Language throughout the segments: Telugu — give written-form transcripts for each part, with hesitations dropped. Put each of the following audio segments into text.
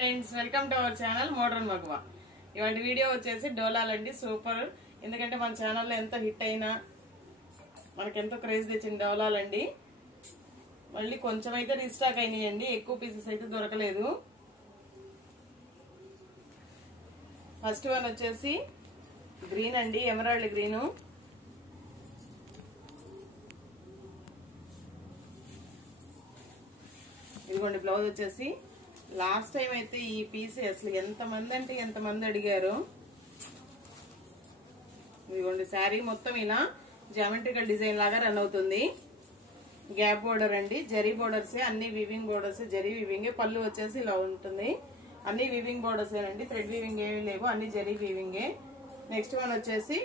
Friends welcome to our channel modern Maguva. ఇవాళ వీడియో వచ్చేసి డోలాలండి. సూపర్. ఎందుకంటే మన ఛానల్లో ఎంత హిట్ అయినా మనకెంతో క్రేజ్ తెచ్చిన డోలాలండి. మళ్ళీ కొంచెం అయితే రీస్టాక్ అయినాయండి, ఎక్కువ పీసెస్ అయితే దొరకలేదు. ఫస్ట్ వన్ వచ్చేసి గ్రీన్ అండి, ఎమరాల్డ్ గ్రీను. ఇదిగోండి బ్లౌజ్ వచ్చేసి. లాస్ట్ టైం అయితే ఈ పీస్ అసలు ఎంతమంది అంటే ఎంతమంది అడిగారు. ఇదిగోండి శారీ మొత్తం ఇలా జామెట్రికల్ డిజైన్ లాగా రన్ అవుతుంది. గ్యాప్ బోర్డర్ అండి, జరీ బోర్డర్స్, అన్ని వీవింగ్ బోర్డర్స్, జరీ వీవింగ్. పళ్ళు వచ్చేసి ఇలా ఉంటుంది, అన్ని వీవింగ్ బోర్డర్స్ అండి, థ్రెడ్ వీవింగ్ ఏమి లేవు, అన్ని జరీ వీవింగే. నెక్స్ట్ వన్ వచ్చేసి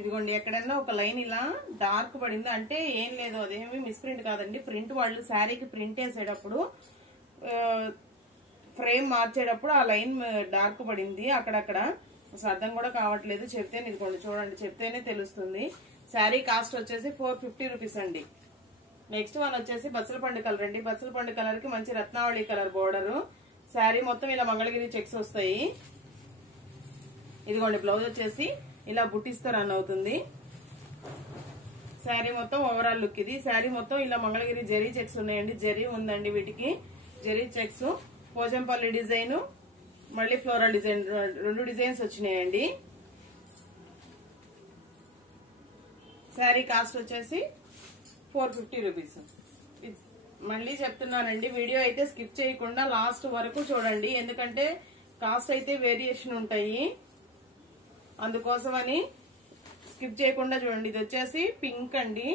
ఇదిగోండి ఎక్కడన్నా ఒక లైన్ ఇలా డార్క్ పడింది అంటే ఏం లేదు, అదేమి మిస్ప్రింట్ కాదండి. ప్రింట్ వాళ్ళు శారీకి ప్రింట్ వేసేటప్పుడు ఫ్రేమ్ మార్చేటప్పుడు ఆ లైన్ డార్క్ పడింది అక్కడక్కడ. అసలు అర్థం కూడా కావట్లేదు, చెప్తే ఇదిగోండి చూడండి, చెప్తేనే తెలుస్తుంది. శారీ కాస్ట్ వచ్చేసి 450 రూపీస్ అండి. నెక్స్ట్ వన్ వచ్చేసి బచ్చల పండు కలర్ అండి. బచ్చల పండు కలర్ కి మంచి రత్నావళి కలర్ బోర్డర్. శారీ మొత్తం ఇలా మంగళగిరి చెక్స్ వస్తాయి. ఇదిగోండి బ్లౌజ్ వచ్చేసి ఇలా బుట్టిస్తో రన్ అవుతుంది. శారీ మొత్తం ఓవరాల్ లుక్ ఇది. శారీ మొత్తం ఇలా మంగళగిరి జరీ చెక్స్ ఉన్నాయండి, జరీ ఉందండి వీటికి, జరీ చెక్స్. పోచంపల్లి డిజైన్, మళ్ళీ ఫ్లోరల్ డిజైన్, రెండు డిజైన్స్ వచ్చినాయండి. శారీ కాస్ట్ వచ్చేసి 450 రూపీస్. మళ్ళీ చెప్తున్నానండి, వీడియో అయితే స్కిప్ చేయకుండా లాస్ట్ వరకు చూడండి, ఎందుకంటే కాస్ట్ అయితే వేరియేషన్ ఉంటాయి, అందుకోసమని స్కిప్ చేయకుండా చూడండి. ఇది వచ్చేసి పింక్ అండి,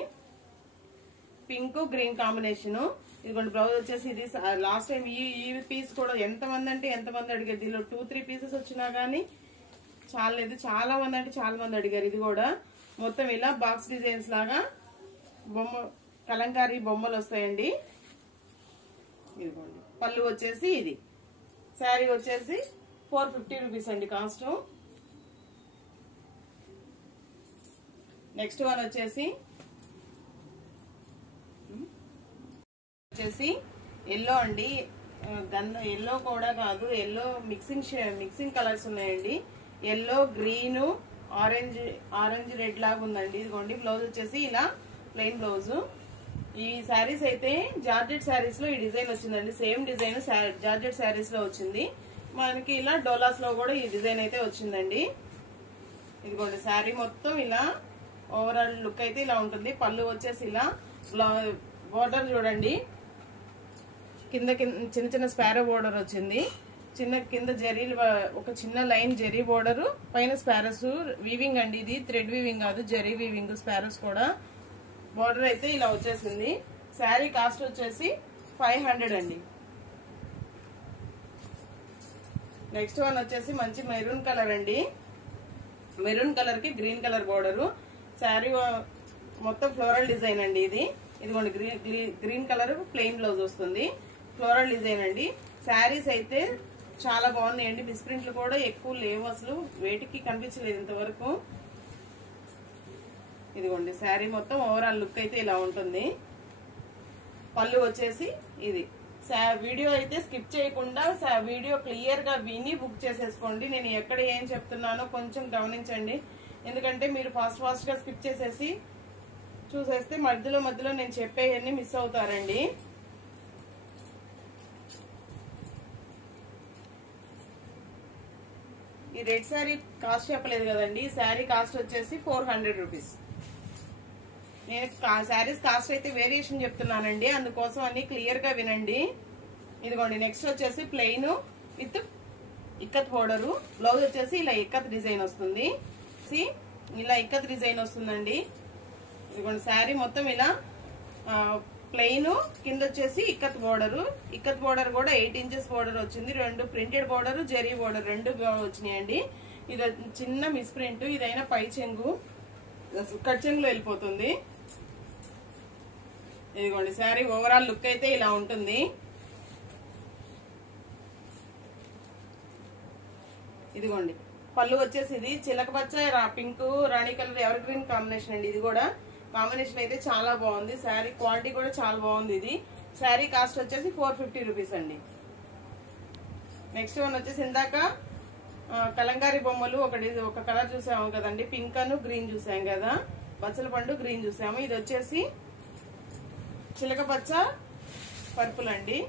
పింక్ గ్రీన్ కాంబినేషన్. ఇదిగోండి బ్లౌజ్ వచ్చేసి ఇది. లాస్ట్ టైం ఈ పీస్ కూడా ఎంతమంది అంటే ఎంతమంది అడిగారు. దీనిలో 2-3 పీసెస్ వచ్చినా గానీ చాలేదు, చాలా మంది అంటే చాలా మంది అడిగారు. ఇది కూడా మొత్తం ఇలా బాక్స్ డిజైన్స్ లాగా బొమ్మ, కలంకారీ బొమ్మలు వస్తాయండి. ఇదిగోండి పళ్ళు వచ్చేసి ఇది. శారీ వచ్చేసి 450 రూపీస్ అండి కాస్ట్. నెక్స్ట్ వన్ వచ్చేసి ఎల్లో అండి. ఎల్లో కూడా కాదు, ఎల్లో మిక్సింగ్ కలర్స్ ఉన్నాయండి. ఎల్లో, గ్రీన్, ఆరెంజ్ రెడ్ లాగా ఉందండి. ఇదిగోండి బ్లౌజ్ వచ్చేసి ఇలా ప్లెయిన్ బ్లౌజ్. ఈ శారీస్ అయితే జార్జెట్ శారీస్ లో ఈ డిజైన్ వచ్చిందండి, సేమ్ డిజైన్ జార్జెట్ శారీస్ లో వచ్చింది. మనకి ఇలా డోలాస్ లో కూడా ఈ డిజైన్ అయితే వచ్చిందండి. ఇదిగోండి శారీ మొత్తం ఇలా ఓవరాల్ లుక్ అయితే ఇలా ఉంటుంది. పళ్ళు వచ్చేసి ఇలా బోర్డర్ చూడండి, కింద చిన్న చిన్న స్పారో బోర్డర్ వచ్చింది. కింద జరీలు, ఒక చిన్న లైన్ జరీ బోర్డర్, పైన స్పారోస్ వీవింగ్ అండి. ఇది థ్రెడ్ వీవింగ్ కాదు, జరీ వీవింగ్. స్పారోస్ కూడా బోర్డర్ అయితే ఇలా వచ్చేసింది. శారీ కాస్ట్ వచ్చేసి 500 అండి. నెక్స్ట్ వన్ వచ్చేసి మంచి మెరూన్ కలర్ అండి. మెరూన్ కలర్ కి గ్రీన్ కలర్ బోర్డర్. శారీ మొత్తం ఫ్లోరల్ డిజైన్ అండి ఇది. ఇదిగోండి గ్రీన్ కలర్ ప్లెయిన్ బ్లౌజ్ వస్తుంది, ఫ్లోరల్ డిజైన్ అండి. శారీస్ అయితే చాలా బాగున్నాయండి, మిస్ప్రింట్లు కూడా ఎక్కువ లేవు, అసలు వేటికి కనిపించలేదు ఇంతవరకు. ఇదిగోండి శారీ మొత్తం ఓవరాల్ లుక్ అయితే ఇలా ఉంటుంది. పళ్ళు వచ్చేసి ఇది. వీడియో అయితే స్కిప్ చేయకుండా వీడియో క్లియర్ గా విని బుక్ చేసేసుకోండి. నేను ఎక్కడ ఏం చెప్తున్నానో కొంచెం గమనించండి, ఎందుకంటే మీరు ఫాస్ట్ గా స్కిప్ చేసేసి చూసేస్తే మధ్యలో నేను చెప్పేవన్నీ మిస్ అవుతారండి. ఈ రెడ్ శారీ కాస్ట్ చెప్పలేదు కదండి. ఈ శారీ కాస్ట్ వచ్చేసి 400 రూపీస్. నేను శారీస్ కాస్ట్ అయితే వేరియేషన్ చెప్తున్నానండి, అందుకోసం అన్ని క్లియర్ గా వినండి. ఇదిగోండి నెక్స్ట్ వచ్చేసి plain with ikat border. Blouse వచ్చేసి ఇలా ఇక్కత్ డిజైన్ వస్తుంది, ఇలా ఇక్కత్ డిజైన్ వస్తుందండి. ఇదిగోండి శారీ మొత్తం ఇలా ప్లెయిన్, కింద వచ్చేసి ఇక్కత్ బోర్డరు. ఇక్కత్ బోర్డర్ కూడా 8 ఇంచెస్ బోర్డర్ వచ్చింది. రెండు ప్రింటెడ్ బోర్డర్, జరీ బోర్డర్ రెండు వచ్చినాయండి. ఇది చిన్న మిస్ ప్రింట్, ఇదైనా పై చెంగు కట్ చెంగులో వెళ్ళిపోతుంది. ఇదిగోండి శారీ ఓవరాల్ లుక్ అయితే ఇలా ఉంటుంది. ఇదిగోండి పళ్ళు వచ్చేసి ఇది చిలక పచ్చ, పింక్, రాణి కలర్ ఎవర్ గ్రీన్ కాంబినేషన్ అండి. ఇది కూడా కాంబినేషన్ అయితే చాలా బాగుంది. శారీ క్వాలిటీ కూడా చాలా బాగుంది. ఇది శారీ కాస్ట్ వచ్చేసి 450 రూపీస్ అండి. నెక్స్ట్ వన్ వచ్చేసి ఇందాక కలంకారీ బొమ్మలు ఒక కలర్ చూసాము కదండి, పింక్ అను గ్రీన్ చూసాం కదా, బచ్చల పండు గ్రీన్ చూసాము. ఇది వచ్చేసి చిలక పచ్చ పర్పుల్ అండి.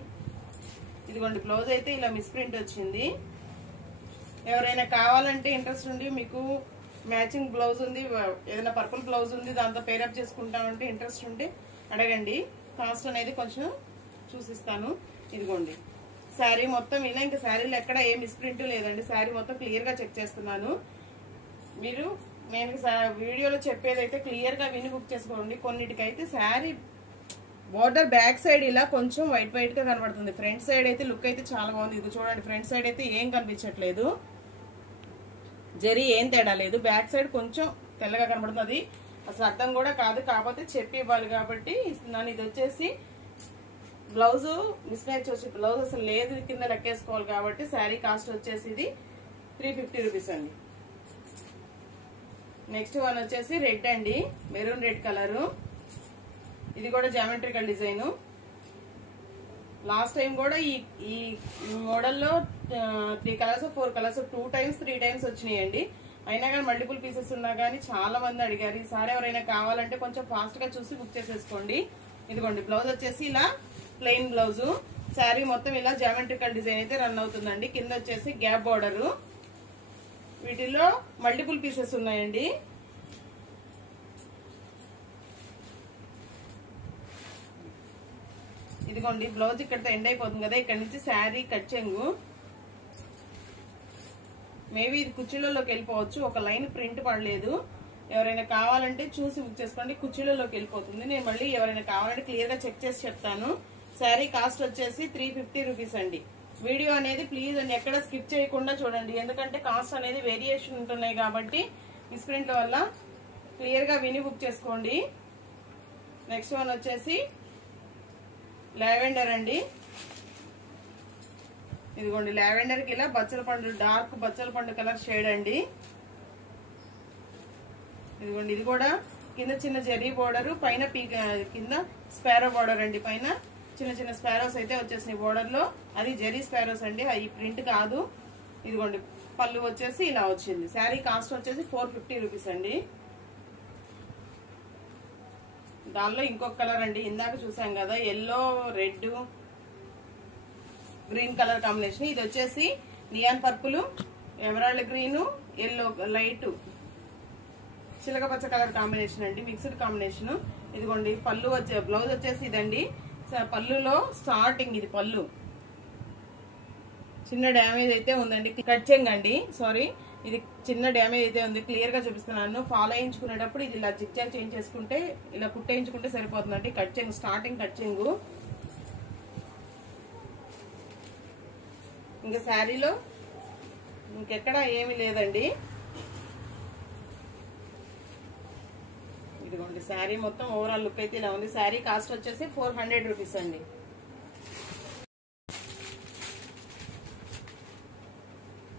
ఇదిగోండి బ్లౌజ్ అయితే ఇలా మిస్ ప్రింట్ వచ్చింది. ఎవరైనా కావాలంటే ఇంట్రెస్ట్ ఉండి మీకు మ్యాచింగ్ బ్లౌజ్ ఉంది, ఏదైనా పర్పుల్ బ్లౌజ్ ఉంది దాంతో పేరప్ చేసుకుంటామంటే ఇంట్రెస్ట్ ఉంటే అడగండి, కాస్ట్ అనేది కొంచెం చూసిస్తాను. ఇదిగోండి శారీ మొత్తం ఇలా, ఇంకా శారీలో ఎక్కడ ఏ మిస్ప్రింట్ లేదండి. శారీ మొత్తం క్లియర్ గా చెక్ చేస్తున్నాను. మీరు నేను వీడియోలో చెప్పేదైతే క్లియర్ గా విని బుక్ చేసుకోండి. కొన్నిటికైతే శారీ బోర్డర్ బ్యాక్ సైడ్ ఇలా కొంచెం వైట్ వైట్ గా కనబడుతుంది, ఫ్రంట్ సైడ్ అయితే లుక్ అయితే చాలా బాగుంది. ఇది చూడండి, ఫ్రంట్ సైడ్ అయితే ఏం కనిపించట్లేదు, జరీ ఏం తేడా లేదు, బ్యాక్ సైడ్ కొంచెం తెల్లగా కనబడుతుంది. అసలు అర్థం కూడా కాదు, కాకపోతే చెప్పి ఇవ్వాలి కాబట్టి ఇస్తున్నాను. ఇది వచ్చేసి బ్లౌజ్ మిస్ మ్యాచ్ వచ్చి బ్లౌజ్ అసలు లేదు, కింద లెక్కేసుకోవాలి కాబట్టి శారీ కాస్ట్ వచ్చేసి ఇది 350 రూపీస్ అండి. నెక్స్ట్ వన్ వచ్చేసి రెడ్ అండి, మెరూన్ రెడ్ కలర్. ఇది కూడా జామెట్రికల్ డిజైన్. లాస్ట్ టైం కూడా ఈ మోడల్లో 3 కలర్స్ 4 కలర్స్ 2 టైమ్స్ 3 టైమ్స్ వచ్చినాయండి. అయినా కానీ మల్టిపుల్ పీసెస్ ఉన్నా కానీ చాలా మంది అడిగారు. ఈసారి ఎవరైనా కావాలంటే కొంచెం ఫాస్ట్ గా చూసి బుక్ చేసేసుకోండి. ఇదిగోండి బ్లౌజ్ వచ్చేసి ఇలా ప్లెయిన్ బ్లౌజ్, శారీ మొత్తం ఇలా జామెట్రికల్ డిజైన్ అయితే రన్ అవుతుందండి. కింద వచ్చేసి గ్యాప్ బార్డర్. వీటిల్లో మల్టిపుల్ పీసెస్ ఉన్నాయండి. ఇదిగోండి బ్లౌజ్ ఇక్కడతో ఎండ్ అయిపోతుంది కదా, ఇక్కడ నుంచి శారీ కట్ చెంగు. మేబీ ఇది కుర్చీలలోకి వెళ్ళిపోవచ్చు, ఒక లైన్ ప్రింట్ పడలేదు. ఎవరైనా కావాలంటే చూసి బుక్ చేసుకోండి, కుర్చీలలోకి వెళ్ళిపోతుంది. నేను మళ్ళీ ఎవరైనా కావాలంటే క్లియర్ గా చెక్ చేసి చెప్తాను. శారీ కాస్ట్ వచ్చేసి 350 రూపీస్ అండి. వీడియో అనేది ప్లీజ్ అండి ఎక్కడ స్కిప్ చేయకుండా చూడండి, ఎందుకంటే కాస్ట్ అనేది వేరియేషన్ ఉంటున్నాయి కాబట్టి మిస్ప్రింట్ వల్ల క్లియర్ గా విని బుక్ చేసుకోండి. నెక్స్ట్ వన్ వచ్చేసి లావెండర్ అండి. ఇదిగోండి లావెండర్ కి ఇలా బచ్చల పండు, డార్క్ బచ్చల పండు కలర్ షేడ్ అండి. ఇదిగోండి ఇది కూడా కింద చిన్న జెర్రీ బోర్డర్, పైన కింద స్పారో బోర్డర్ అండి. పైన చిన్న చిన్న స్పారోస్ అయితే వచ్చేసినాయి బోర్డర్ లో, అది జెర్రీ స్పారోస్ అండి, ఈ ప్రింట్ కాదు. ఇదిగోండి పళ్ళు వచ్చేసి ఇలా వచ్చింది. శారీ కాస్ట్ వచ్చేసి 450 రూపీస్ అండి. దానిలో ఇంకొక కలర్ అండి, ఇందాక చూసాం కదా yellow red green colour combination. ఇది వచ్చేసి neon purple, emerald green, yellow light చిలక పచ్చ కలర్ కాంబినేషన్ అండి, మిక్స్డ్ కాంబినేషన్. ఇదిగోండి పళ్ళు బ్లౌజ్ వచ్చేసి ఇదండి. పళ్ళులో స్టార్టింగ్ ఇది పళ్ళు, చిన్న డ్యామేజ్ అయితే ఉందండి, కట్ చెంగండి సారీ, ఇది చిన్న డ్యామేజ్ అయితే ఉంది. క్లియర్ గా చూపిస్తున్నాను. ఫాలో అయించుకునేటప్పుడు ఇది ఇలా జిగ్జాగ్ చేంజ్ చేసుకుంటే ఇలా కుట్టేయించుకుంటే సరిపోతుందండి. కట్ చెంగు స్టార్టింగ్ కట్ చెంగు. ఇంకా శారీలో ఇంకెక్కడ ఏమీ లేదండి. ఇదిగోండి శారీ మొత్తం ఓవరాల్ లుక్ అయితే ఇలా ఉంది. శారీ కాస్ట్ వచ్చేసి 400 రూపీస్ అండి.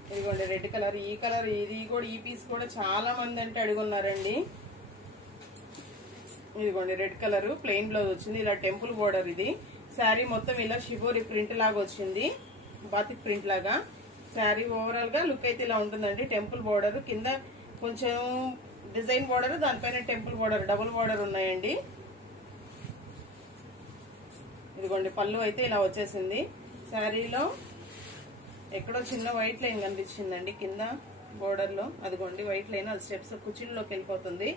ఇదిగోండి రెడ్ కలర్, ఈ కలర్ ఇది కూడా ఈ పీస్ కూడా చాలా మంది అంటే అడుగున్నారండి. ఇదిగోండి రెడ్ కలర్ ప్లెయిన్ బ్లౌజ్ వచ్చింది, ఇలా టెంపుల్ బోర్డర్. ఇది శారీ మొత్తం ఇలా షిబోరి ప్రింట్ లాగా వచ్చింది, బాతిక్ ప్రింట్ లాగా. శారీ ఓవరాల్ గా లుక్ అయితే ఇలా ఉంటుందండి. టెంపుల్ బోర్డర్ కింద కొంచెం డిజైన్ బోర్డర్, దానిపైన టెంపుల్ బోర్డర్, డబుల్ బోర్డర్ ఉన్నాయండి. ఇదిగోండి పళ్ళు అయితే ఇలా వచ్చేసింది. శారీలో ఎక్కడో చిన్న వైట్ లైన్ కనిపించిందండి కింద బోర్డర్ లో, అదిగోండి వైట్ లైన్, అది స్టెప్స్ కుర్చీల్లోకి వెళ్ళిపోతుంది.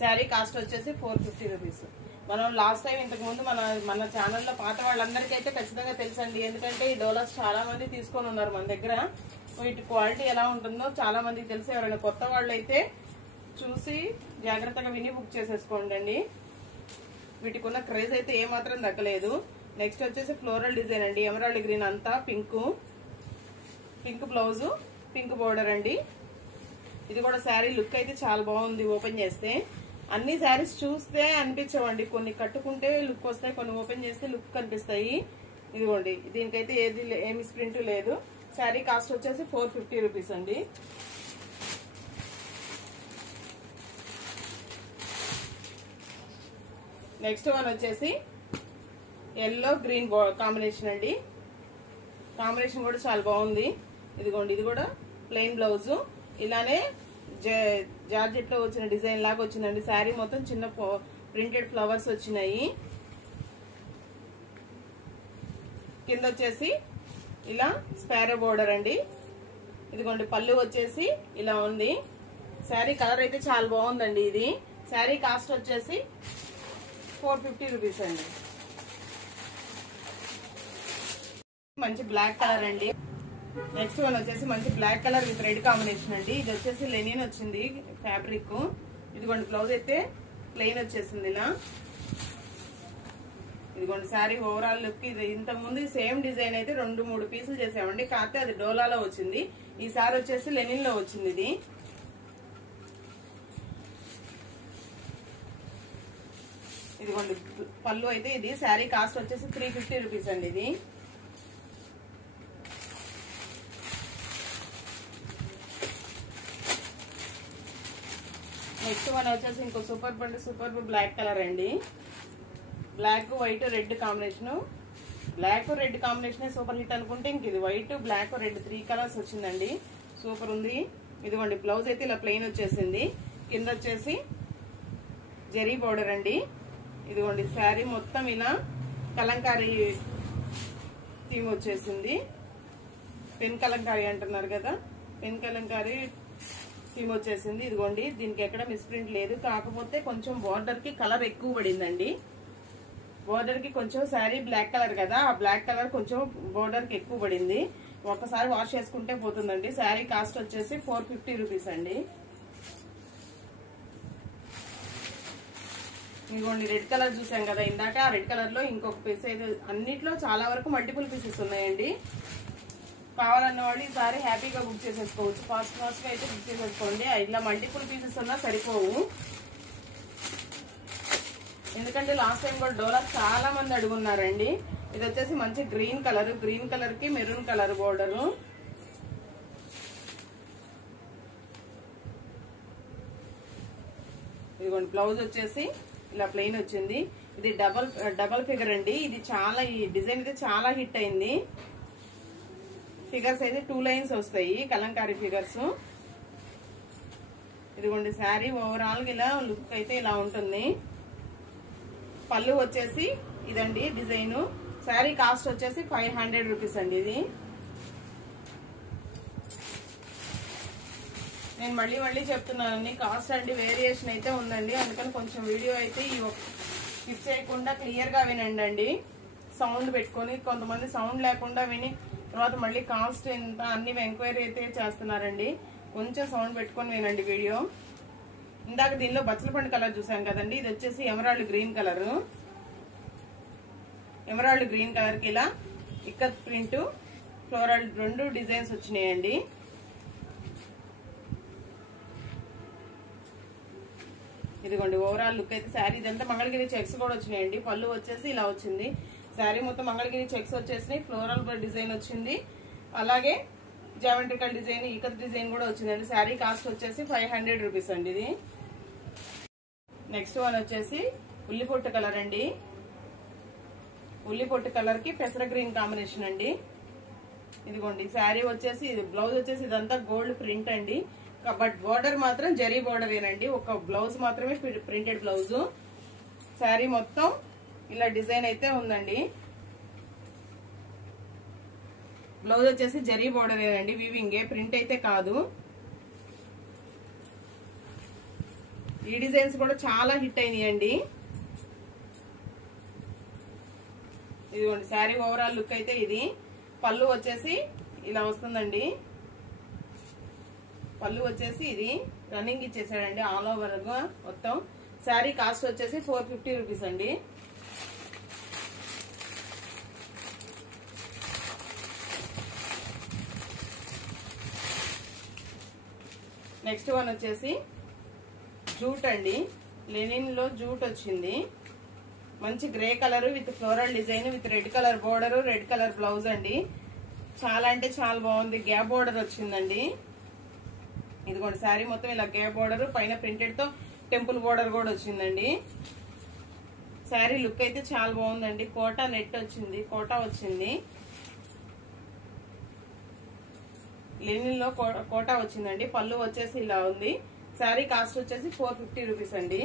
శారీ కాస్ట్ వచ్చేసి 450 రూపీస్. మనం లాస్ట్ టైం ఇంతకు ముందు మన ఛానల్లో పాత వాళ్ళందరికీ అయితే ఖచ్చితంగా తెలుసండి, ఎందుకంటే ఈ డోలాస్ చాలా మంది తీసుకొని ఉన్నారు మన దగ్గర. వీటి క్వాలిటీ ఎలా ఉంటుందో చాలా మందికి తెలుసు. ఎవరైనా కొత్త వాళ్ళు అయితే చూసి జాగ్రత్తగా విని బుక్ చేసేసుకోండి అండి. వీటికి ఉన్న క్రేజ్ అయితే ఏమాత్రం తగ్గలేదు. నెక్స్ట్ వచ్చేసి ఫ్లోరల్ డిజైన్ అండి, ఎమరాల్డ్ గ్రీన్ అంతా పింక్ బ్లౌజ్, పింక్ బోర్డర్ అండి. ఇది కూడా శారీ లుక్ అయితే చాలా బాగుంది. ఓపెన్ చేస్తే అన్ని శారీస్ చూస్తే అనిపించవండి, కొన్ని కట్టుకుంటే లుక్ వస్తాయి, కొన్ని ఓపెన్ చేస్తే లుక్ కనిపిస్తాయి. ఇదిగోండి దీనికైతే ఏమి ప్రింట్ లేదు. శారీ కాస్ట్ వచ్చేసి 450 రూపీస్ అండి. నెక్స్ట్ వన్ వచ్చేసి ఎల్లో గ్రీన్ కాంబినేషన్ అండి. కాంబినేషన్ కూడా చాలా బాగుంది. ఇదిగోండి, ఇది కూడా ప్లెయిన్ బ్లౌజ్. ఇలానే జార్జెట్ లో వచ్చిన డిజైన్ లాగా వచ్చిందండి. శారీ మొత్తం చిన్న ప్రింటెడ్ ఫ్లవర్స్ వచ్చినాయి. కింద వచ్చేసి ఇలా స్పారో బోర్డర్ అండి. ఇదిగోండి, పళ్ళు వచ్చేసి ఇలా ఉంది. శారీ కలర్ అయితే చాలా బాగుందండి. ఇది శారీ కాస్ట్ వచ్చేసి 450 రూపీస్ అండి. మంచి బ్లాక్ కలర్ అండి. నెక్స్ట్ వన్ వచ్చేసి మంచి black colour with red combination అండి. ఇది వచ్చేసి లెనిన్ వచ్చింది ఫ్యాబ్రిక్. ఇదిగోండి, బ్లౌజ్ అయితే ప్లెయిన్ వచ్చేసింది ఇలా. ఇదిగోండి, శారీ ఓవరాల్ లుక్. ఇది ఇంతకు ముందు సేమ్ డిజైన్ అయితే 2-3 పీసులు చేసామండి. కాకపోతే అది డోలాలో వచ్చింది. ఈ శారీ వచ్చేసి లెనిన్ లో వచ్చింది. ఇది ఇదిగోండి, పళ్ళు అయితే ఇది. శారీ కాస్ట్ వచ్చేసి 350 రూపీస్ అండి. ఇది నెక్స్ట్ వన్ వచ్చేసి ఇంకో సూపర్ బ్లాక్ కలర్ అండి. Black white red combination. Black red combination super hit అనుకుంటే ఇంక ఇది వైట్ బ్లాక్ రెడ్ 3 కలర్స్ వచ్చిందండి. సూపర్ ఉంది. ఇదిగోండి, బ్లౌజ్ అయితే ఇలా ప్లెయిన్ వచ్చేసింది. కింద వచ్చేసి జరీ బోర్డర్ అండి. ఇదిగోండి, శారీ మొత్తం ఇలా కలంకారీ థీమ్ వచ్చేసింది. పెన్ కలంకారీ అంటున్నారు కదా, పెన్ కలంకారీ థీమ్ వచ్చేసింది. ఇదిగోండి, దీనికి ఎక్కడ మిస్ప్రింట్ లేదు. కాకపోతే కొంచెం బోర్డర్ కి కలర్ ఎక్కువ పడిందండి. బోర్డర్ కి కొంచెం శారీ బ్లాక్ కలర్ కదా, ఆ బ్లాక్ కలర్ కొంచెం బోర్డర్ కి ఎక్కువ పడింది. ఒక్కసారి వాష్ చేసుకుంటే పోతుందండి. శారీ కాస్ట్ వచ్చేసి 450 రూపీస్ అండి. ఇదిగోండి, రెడ్ కలర్ చూసాం కదా ఇందాక. ఆ రెడ్ కలర్ లో ఇంకొక పీస్ అయితే, అన్నిట్లో చాలా వరకు మల్టిపుల్ పీసెస్ ఉన్నాయండి. కావాలన్న వాళ్ళు ఈసారి హ్యాపీగా బుక్ చేసేసుకోవచ్చు. ఫాస్ట్ గా అయితే బుక్ చేసేసుకోండి. ఇలా మల్టిపుల్ పీసెస్ ఉన్నా సరిపోవు. ఎందుకంటే లాస్ట్ టైం కూడా డోలా చాలా మంది అడుగున్నారండి. ఇది వచ్చేసి మంచి గ్రీన్ కలర్ కి మెరూన్ కలర్ బోర్డరు. ఇదిగోండి, బ్లౌజ్ వచ్చేసి ఇలా ప్లెయిన్ వచ్చింది. ఇది డబల్ ఫిగర్ అండి. ఇది చాలా, ఈ డిజైన్ అయితే చాలా హిట్ అయింది. ఫిగర్స్ అయితే 2 లైన్స్ వస్తాయి, కలంకారీ ఫిగర్స్. ఇదిగోండి, శారీ ఓవరాల్ గా ఇలా లుక్ అయితే ఇలా ఉంటుంది. పళ్ళు వచ్చేసి ఇదండి డిజైన్. శారీ కాస్ట్ వచ్చేసి 500 రూపీస్ అండి. ఇది నేను మళ్ళీ చెప్తున్నానండి, కాస్ట్ అండి వేరియేషన్ అయితే ఉందండి. అందుకని కొంచెం వీడియో అయితే స్కిప్ చేయకుండా క్లియర్ గా వినండి. సౌండ్ పెట్టుకొని, కొంతమంది సౌండ్ లేకుండా విని తర్వాత మళ్ళీ కాస్ట్ ఎంత అన్ని ఎంక్వైరీ అయితే చేస్తున్నారండి. కొంచెం సౌండ్ పెట్టుకొని వినండి వీడియో. ఇందాక దీనిలో బచ్చలపండు కలర్ చూసాం కదండి. ఇది వచ్చేసి emerald green colour. Emerald green colour కి ఇలా ఇక్కత్ ప్రింట్ ఫ్లోరల్ 2 డిజైన్స్ వచ్చినాయండి. ఇదిగోండి, ఓవరాల్ లుక్ అయితే శారీ ఇదంతా మంగళగిరి చెక్స్ కూడా వచ్చినాయండి. పళ్ళు వచ్చేసి ఇలా వచ్చింది. శారీ మొత్తం మంగళగిరి చెక్స్ వచ్చేసి ఫ్లోరల్ డిజైన్ వచ్చింది. అలాగే జామెట్రికల్ డిజైన్, ఇకత్ డిజైన్ కూడా వచ్చిందండి. శారీ కాస్ట్ వచ్చేసి 500 రూపీస్ అండి. ఇది నెక్స్ట్ వన్ వచ్చేసి ఉల్లిపొట్టు కలర్ అండి. ఉల్లిపొట్టు కలర్ కి పెసర గ్రీన్ కాంబినేషన్ అండి. ఇదిగోండి, శారీ వచ్చేసి ఇది బ్లౌజ్ వచ్చేసి ఇదంతా గోల్డ్ ప్రింట్ అండి. బట్ బోర్డర్ మాత్రం జరీ బోర్డర్ ఏనండి. ఒక బ్లౌజ్ మాత్రమే ప్రింటెడ్ బ్లౌజ్. శారీ మొత్తం ఇలా డిజైన్ అయితే ఉందండి. బ్లౌజ్ వచ్చేసి జరీ బోర్డర్ ఏనండి, వీవింగ్, ప్రింట్ అయితే కాదు. ఈ డిజైన్స్ కూడా చాలా హిట్ అయినాయండి. ఇదిగోండి, శారీ ఓవరాల్ లుక్ అయితే ఇది. పళ్ళు వచ్చేసి ఇలా వస్తుందండి. పళ్ళు వచ్చేసి ఇది రన్నింగ్ ఇచ్చేసాడండి ఆల్ ఓవర్ గా మొత్తం. శారీ కాస్ట్ వచ్చేసి 450 రూపీస్ అండి. నెక్స్ట్ వన్ వచ్చేసి జూట్ అండి. లెనిన్ లో జూట్ వచ్చింది. మంచి grey colour with floral design with red colour border, red colour blouse అండి. చాలా అంటే చాలా బాగుంది. గ్యాప్ బోర్డర్ వచ్చిందండి. ఇదిగోండి, శారీ మొత్తం ఇలా గ్యాప్ బోర్డర్, పైన ప్రింటెడ్ తో టెంపుల్ బోర్డర్ కూడా వచ్చిందండి. శారీ లుక్ అయితే చాలా బాగుందండి. కోటా నెట్ వచ్చింది, కోటా వచ్చింది, లెనిన్ లో కోటా వచ్చిందండి. పళ్ళు వచ్చేసి ఇలా ఉంది. శారీ కాస్ట్ వచ్చేసి 450 రూపీస్ అండి.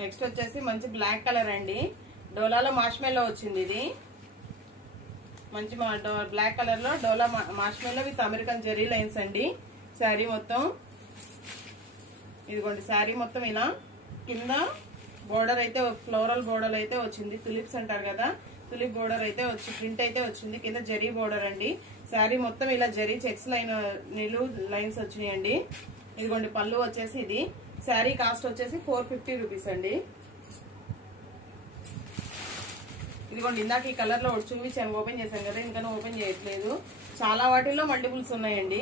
నెక్స్ట్ వచ్చేసి మంచి బ్లాక్ కలర్ అండి. డోలాలో మార్ష్మెల్లో వచ్చింది. ఇది మంచి బ్లాక్ కలర్ లో డోలా marshmallow with American zari lines అండి. శారీ మొత్తం ఇదిగోండి. శారీ మొత్తం ఇలా కింద బోర్డర్ అయితే ఫ్లోరల్ బోర్డర్ అయితే వచ్చింది. తులిప్స్ అంటారు కదా, తులిప్ బోర్డర్ అయితే వచ్చి ప్రింట్ అయితే వచ్చింది. కింద జరీ బోర్డర్ అండి. శారీ మొత్తం ఇలా జరీ చెక్స్ లైన్ నిలువు లైన్స్ వచ్చినాయండి. ఇదిగోండి పళ్ళు వచ్చేసి ఇది. శారీ కాస్ట్ వచ్చేసి 450 రూపీస్ అండి. ఇదిగోండి ఇందాక ఈ కలర్ లో చూపించాను, ఓపెన్ చేశాను కదా, ఇంకా ఓపెన్ చేయట్లేదు. చాలా వాటిల్లో మల్టిపుల్స్ ఉన్నాయండి.